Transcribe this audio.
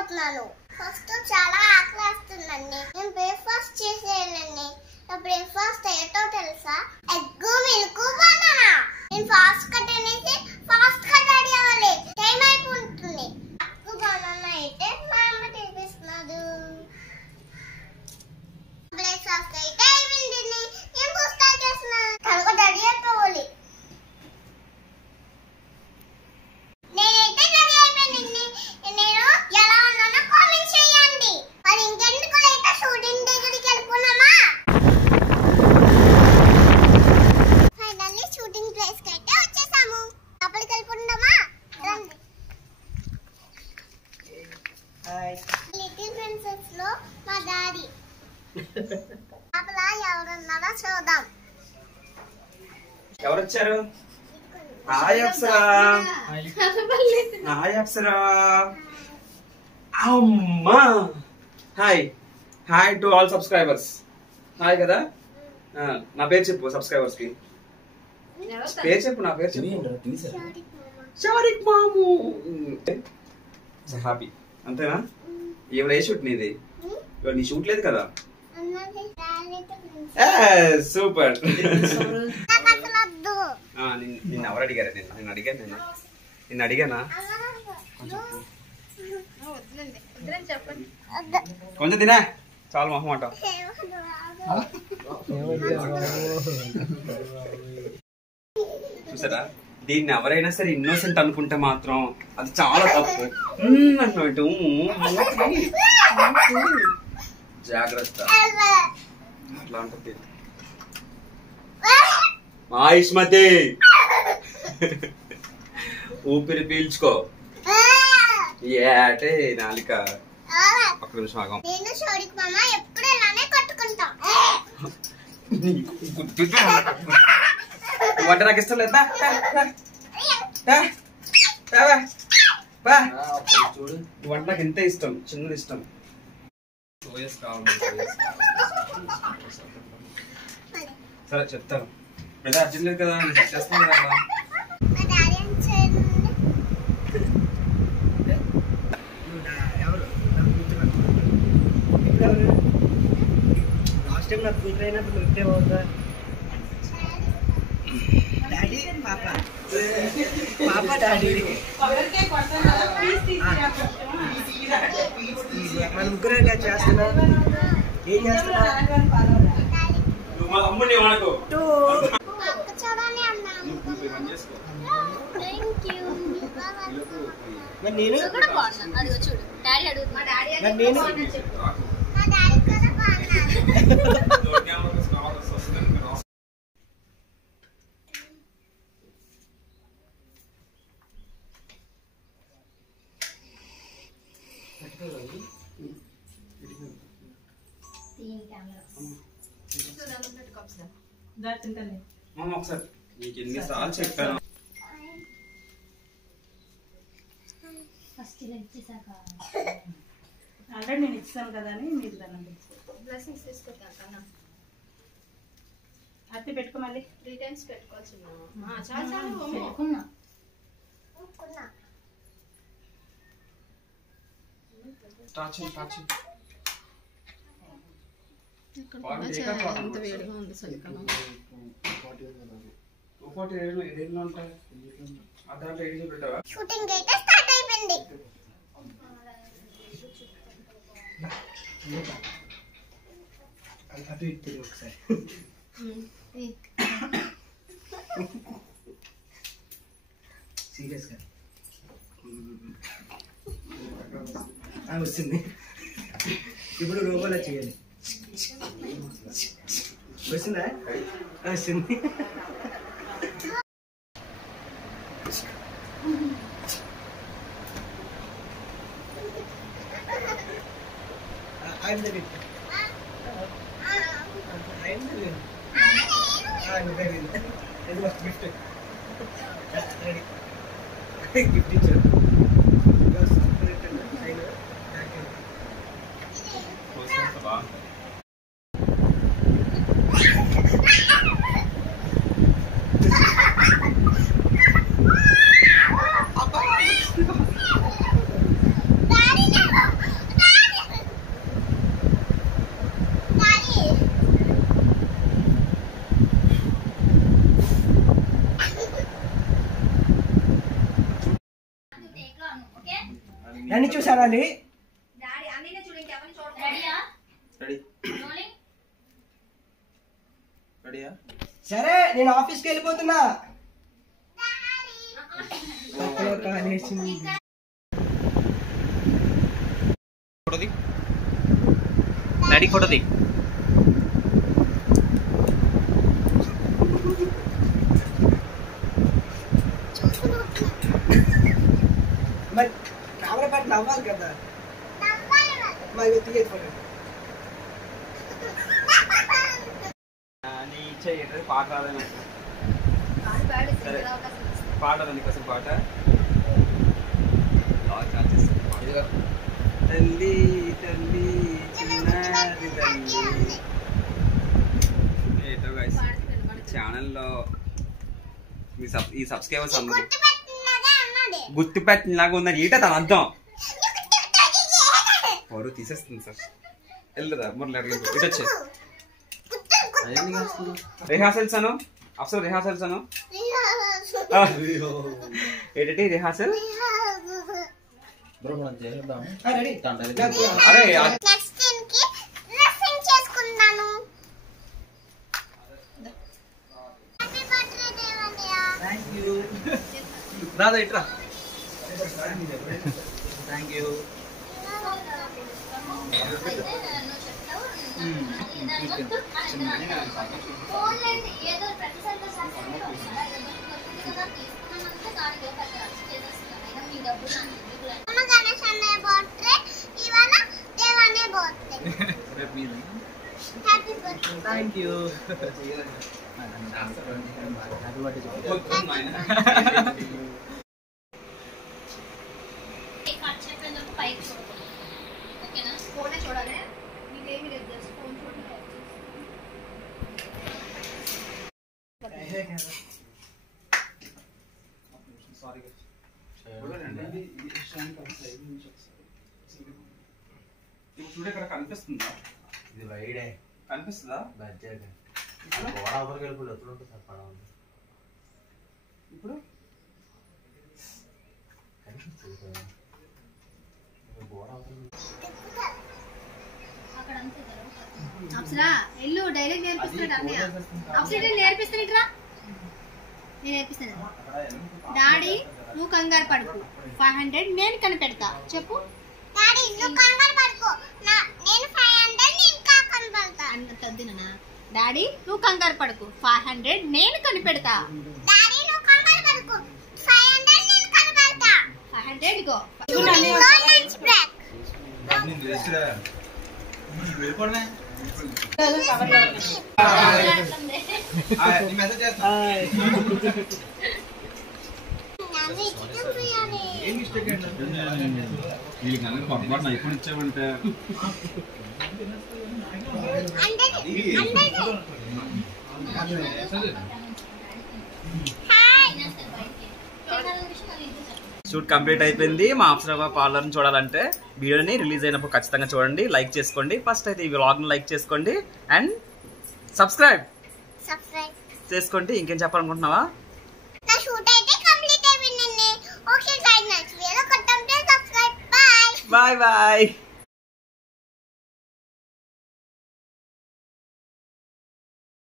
అవుతున్నాను. ఫస్ట్ చాలా ఆకలిస్తుందండి. నేను బ్రేక్ఫాస్ట్ చేసేయాలండి. నా బ్రేక్ఫాస్ట్ ఏంటో తెలుసా? Egg milk banana. నేను ఫాస్ట్ గా తినేసి ఫాస్ట్ గా రెడీ అవ్వాలి. టైం అయిపోతుంది. ఎగ్ బనానా అయితే మా అమ్మ తినిపిస్తున్నారు. బ్రేక్ఫాస్ట్ అయితే అయిపోయింది. నేను పుస్తకం చేస్తున్నాను. కనుక రెడీ అయిపోవాలి. నేనైతే రెడీ అయిపోయింది. నేను ఎలా ఉన్నానో కామెంట్ చేయండి. మరి ఇంకెందుకు లేక షూటింగ్ దగ్గరికి వెళ్ళిపోదామా? ఫైనల్లీ షూటింగ్ ప్లేస్ కి అయితే వచ్చేసాము. లోపలికి వెళ్ళిపోదామా? రండి. హాయ్. లిటిల్ ప్రిన్సెస్ లో మా డాడీ. లోపల ఎవరున్నారో చూద్దాం. ఎవరు వచ్చారు? హాయ్ అప్సరా. హాయ్ అప్సరా. అమ్మా. Hi hi to all subscribers. Hi కదా. నా పేరు చెప్పు సబ్స్క్రైబర్స్ కి. పేరు చెప్పు. నా పేరు చెప్పు. షారిక్ మాము. హ్యాపీ అంతేనా? ఎవరు ఏ షూట్ నీది? నీ షూట్ లేదు కదా. సూపర్. నిన్ను ఎవరు అడిగారా? నిన్ను అడిగానా? కొంచెం తినా చాలా మొహమాట. చూసారా, దీన్ని ఎవరైనా సరే ఇన్నోసెంట్ అనుకుంటే మాత్రం అది చాలా తప్పు అన్నట్టు. జాగ్రత్త అట్లా ఉంటుంది. ఆయుష్మతి ఊపిరి పీల్చుకో. ఏటే నాలిక. ఒక్క నిమిషం ఆగం. నేను షారిక్ మామ ఎప్పుడు ఇలానే కొట్టుకుంటా. వంట నాకు ఇష్టం లేదా? చూడు, వంట నాకు ఎంత ఇష్టం, చిన్నది ఇష్టం. సరే చెప్తాను. పెద్ద అర్జెంట్ లేదు కదా, నేను సెట్ చేస్తాను కదా. లాస్ట్ టైం నాకు కూతురు అయినప్పుడు ఉంటే బాగుందా? డాడీ పాప పాప డాడీ మన ముగ్గురే చేస్తున్నా. ఏం చేస్తున్నా? నేను ఒకసారి నీకు ఎన్నిసార్లు చెప్పాను. ఆల్రెడీ నేను ఇచ్చాను కదా అని మీరు బ్లెస్సింగ్స్ తీసుకుంటాను. అత్తి పెట్టుకో, మళ్ళీ 3 times పెట్టుకోవచ్చు. చాలా ఎంత వేడిగా ఉంది చలికాలం. 240 ఉంటాయి. షూటింగ్ అయితే స్టార్ట్ అయిపోయింది. అటు ఇటు ఒకసారి సీరియస్గా వస్తుంది. ఇప్పుడు రోబోలా చేయాలి. వస్తుందా? వస్తుంది. I'm the victim. I'm the winner. I'm the winner. It was gifted. Ready. Gift teacher. You are separated. I know. Thank you. Daddy, నన్ను చూసారాలి సరే నేను ఆఫీస్కి వెళ్ళిపోతున్నా. డాడీ ఫోటోది. మరి కెమెరా పెట్టి నవ్వాలి కదా, మరి తీయదు ఫోటో. పాట రాదని పాట రాదని కోసం పాట తల్లి తల్లి చిన్నది తల్లి. ఏటో గైస్ ఛానల్లో ఈ సబ్స్క్రైబర్స్ అందరూ గుర్తుపెట్టినలాగా ఉందని ఈట తన అర్థం. ఎవరు తీసేస్తుంది సార్ వెళ్ళదా మురళి ఇటు వచ్చే రిహార్సల్స్ అను అసలు రిహార్సల్స్ అను ఏంటి రిహార్సల్. అరే రాదా ఇట్రా. Thank you. Thank you. చూడే ఇక్కడ కనిపిస్తుందా? ఇది వైడే కనిపిస్తుందా? ఇప్పుడు అప్సరా ఎల్లు డైరెక్ట్ నేర్పిస్తాడు అన్నయ్య. అప్సరా నేర్పిస్తానిట్రా, నేను నేర్పిస్తాను. డాడీ నువ్వు కంగారు పడుకు, 500 నేను కనిపెడతా. చెప్పు తద్దినా. డాడీ నువ్వు కంగారు పడుకు, 500 నేను కనిపెడతా. 500 ఇగో. ఇప్పుడు ఇచ్చామంటే షూట్ కంప్లీట్ అయిపోయింది. మా అప్సరా పార్లర్ చూడాలంటే వీడియోని రిలీజ్ అయినప్పుడు ఖచ్చితంగా చూడండి, లైక్ చేసుకోండి. ఫస్ట్ అయితే ఈ వ్లాగ్ని లైక్ చేసుకోండి అండ్ సబ్స్క్రైబ్ చేసుకోండి. ఇంకేం చెప్పాలనుకుంటున్నావా? Bye bye.